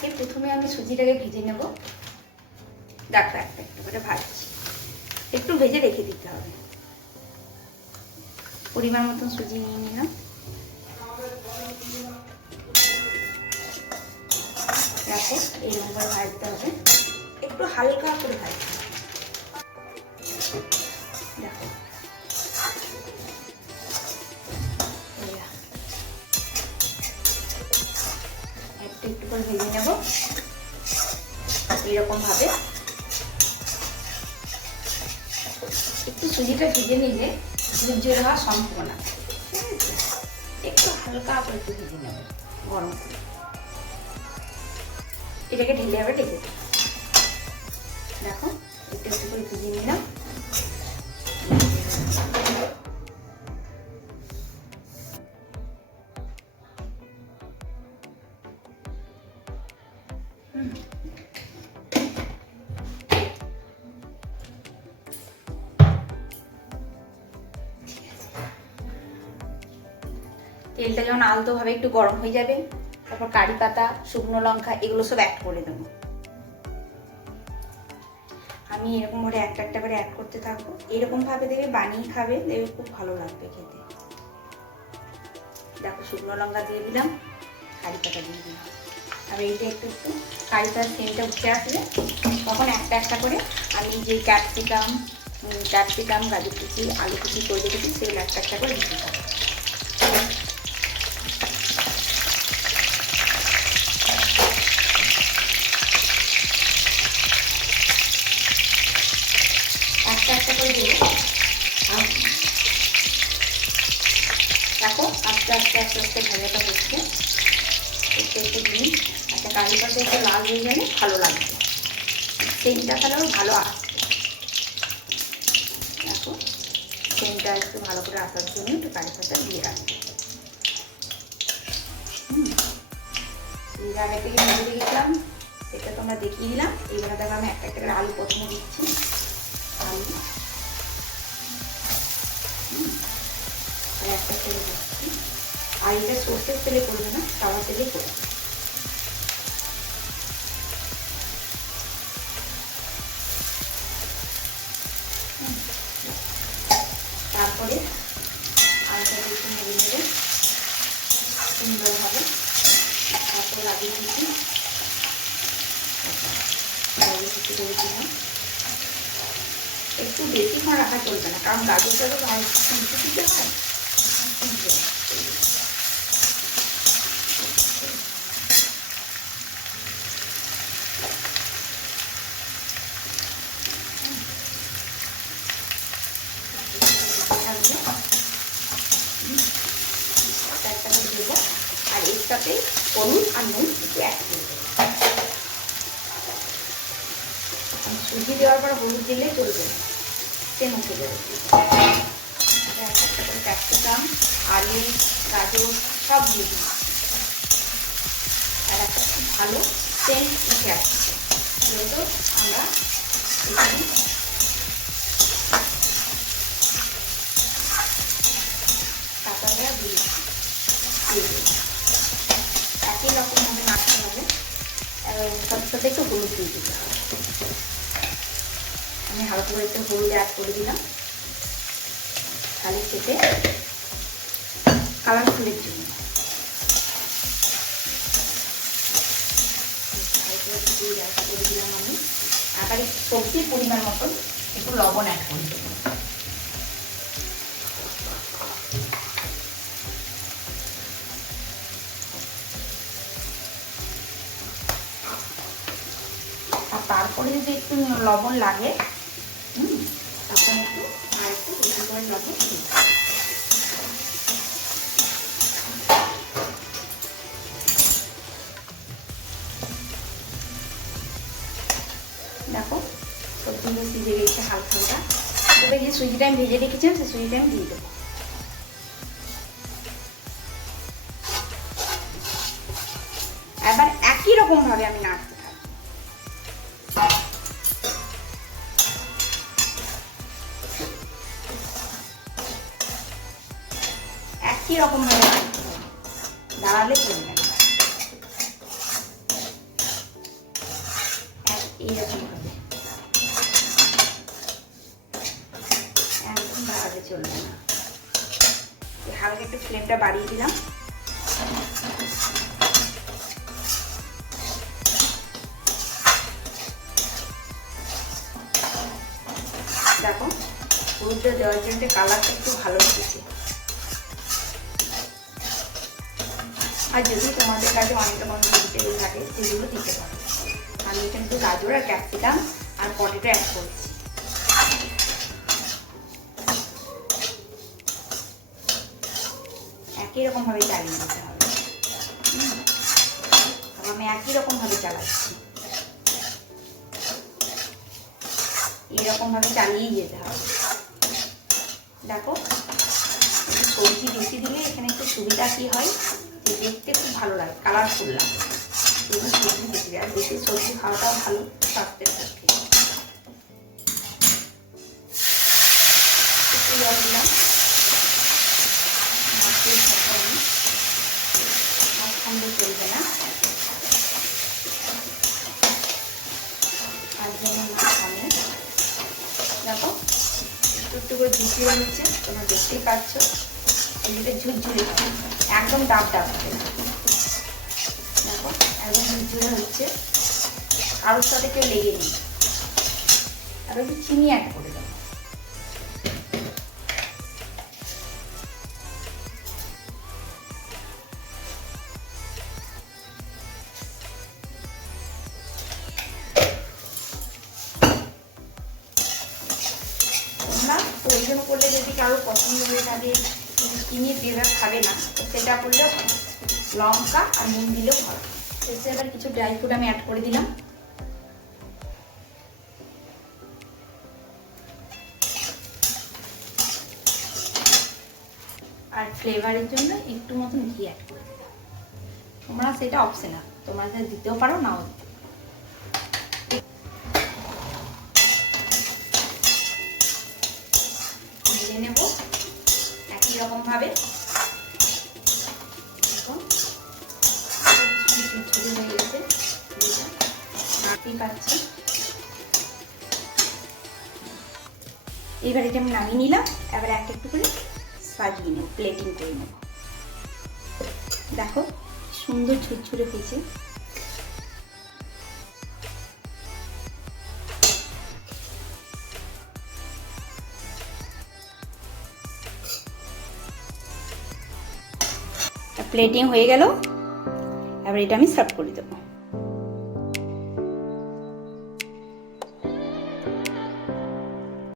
তাকে প্রথমে আমি সুজিটাকে ভেজে নেব। দেখো একটা একটু করে ভাজছি, একটু ভেজে রেখে দিতে হবে। পরিমাণ মতন সুজি নিয়ে নিলাম। দেখো এরকম করে ভাজতে হবে, একটু হালকা করে ভাজতে হবে। দেখো একটু একটু করে ভেজে নেব এরকম ভাবে। একটু সুজিটা ভেজে নিলে ঝুরঝুরে হওয়ার সম্ভাবনা, ঠিক আছে? একটু হালকা করে একটু ভেজে নেব গরম করে। এটাকে ঢেলে আবার রেখে দেব। দেখো একটু একটু করে ভেজে নিলাম। তেলটা যখন আলতোভাবে একটু গরম হয়ে যাবে, তারপর কারি পাতা, শুকনো লঙ্কা এগুলো সব অ্যাড করে দেবো। আমি এরকম করে একটা একটা করে অ্যাড করতে থাকবো। এরকম ভাবে দেবে, বানিয়ে খাবে, দেবে খুব ভালো লাগবে খেতে। দেখো শুকনো লঙ্কা দিয়ে দিলাম, কারি পাতা দিয়ে দিলাম। আর এইটা একটু একটু কারি পাতার সেন্টটা উঠে আসলে তখন একটা একটা করে আমি যে ক্যাপসিকাম, গাজর কুচি, আলু কুচি করে রেখেছি সেগুলো একটা একটা করে দিতে থাকবো। একটা একটা করে দেবো। দেখো আস্তে আস্তে আস্তে আস্তে ভাজাটা হচ্ছে, একটু একটু দিন। একটা কারি পাতা একটু লাল হয়ে গেলে ভালো লাগবে, সেন্টটা তাহলেও ভালো আসবে। দেখো সেন্টটা একটু ভালো করে আসার জন্য একটু কারি পাতা দিয়ে রাখবো। আগে থেকে ভেজে রেখেছিলাম, সেটা তোমরা দেখিয়ে দিলাম। এইবারে দেখো আমি একটা একটা করে আলু প্রথমে দিচ্ছি। আলু আর একটা তেলে দিচ্ছি। আর এটা সর্ষের তেলে করবে না, সাদা তেলে করবে। তারপরে আলুটা একটু নেড়ে নেড়ে সুন্দরভাবে তারপর লাগিয়ে দিচ্ছি। করে দিলাম। একটু বেশিক্ষণ রাখা চলবে না, কারণ গাজরটা তো দিতে হয়। দেবো আর এর সাথে হলুদ আর নুন একটু অ্যাড করে দেবো। সুজি দেওয়ার পর হলুদ দিলে চলবে না, তেল উঠে যাবে। একটা একটা করে ক্যাপসিকাম, আলু, গাজর সব দিয়ে দিই। আর একটা খুব ভালো সেন্ট উঠে আসছে, যেহেতু আমরা এখানে কাঁচা দেওয়া দিয়েছি। একই রকমভাবে নাড়তে হবে, সাথে সাথে একটু হলুদ দিয়ে দিতে হবে। আমি হালকা করে একটু হলুদ অ্যাড করে দিলাম, খালি খেতে কালারফুলের জন্য। করে দিলাম আমি। আবার সবজির পরিমাণ মতন একটু লবণ অ্যাড করে দেবো। আর তারপরে যদি একটু লবণ লাগে তখন একটু আর একটু বেশি করে লবণ দিই। দেখো সবজিগুলো সিজে গেছে হালকা হালকা। এবার যে সুজিটা আমি ভেজে রেখেছিলাম সেই সুজিটা আমি দিয়ে দেবো। এবার একই রকম ভাবে আমি নাড়তে থাকবো। একই রকম ভাবে নাড়তে হবে, দাঁড়ালে চলবে না। এইরকম হবে, একদম বাড়ালে চলবে না। হালকা একটু ফ্লেমটা বাড়িয়ে দিলাম। দেখো হলুদটা দেওয়ার জন্য কালারটা একটু ভালো এসেছে। আর যদি তোমাদের কাছে অনেক রকম ভেজিটেবল থাকে সেগুলো দিতে পারো। আমি কিন্তু গাজর আর ক্যাপসিকাম আর পটেটো অ্যাড করছি। একই রকমভাবে চালিয়ে দিতে হবে। আমি একই রকমভাবে চালাচ্ছি, এইরকমভাবে চালিয়েই যেতে হবে। দেখো সবজি বেশি দিলে এখানে একটু সুবিধা কি হয়, যে দেখতে খুব ভালো লাগে, কালারফুল লাগে। এগুলো সবজি বেশি দেয়, আর বেশি সবজি খাওয়াটাও ভালো স্বাস্থ্যের পক্ষে। একটু জল দিলাম, মাঝখানে চলবে না, আর যেন না থামে। দেখো একটু একটু করে ঝুঁঝুরে হচ্ছে, তোমরা দেখতেই পাচ্ছ। এদিকে ঝুরঝুরে একদম ডাব ডাব হবে। দেখো একদম ঝুরঝুরে হচ্ছে, কারোর সাথে কেউ লেগে নেই। আর একটু চিনি অ্যাড করে দেবো। প্রয়োজন করলে যদি কারো পছন্দ হয়ে থাকে চিনি দিয়ে খাবে না, তো সেটা করলেও হয়। লঙ্কা আর নুন দিলেও হয়। শেষে এবার কিছু ড্রাই ফ্রুট আমি অ্যাড করে দিলাম। আর ফ্লেভারের জন্য একটু মতন ঘি অ্যাড করে দিলাম। তোমরা সেটা অপশনাল, তোমরা দিতেও পারো নাও দিতে। মিলিয়ে নেব একই রকম ভাবে। ঝুড়ি হয়ে গেছে, দেখতেই পাচ্ছি। এবার এটা আমি নামিয়ে নিলাম। এবার একটা একটু করে সাজিয়ে নেব, প্লেটিং করে নেব। দেখো সুন্দর ঝুরঝুরে হয়েছে। প্লেটিং হয়ে গেল। এবার এটা আমি সার্ভ করে দেবো।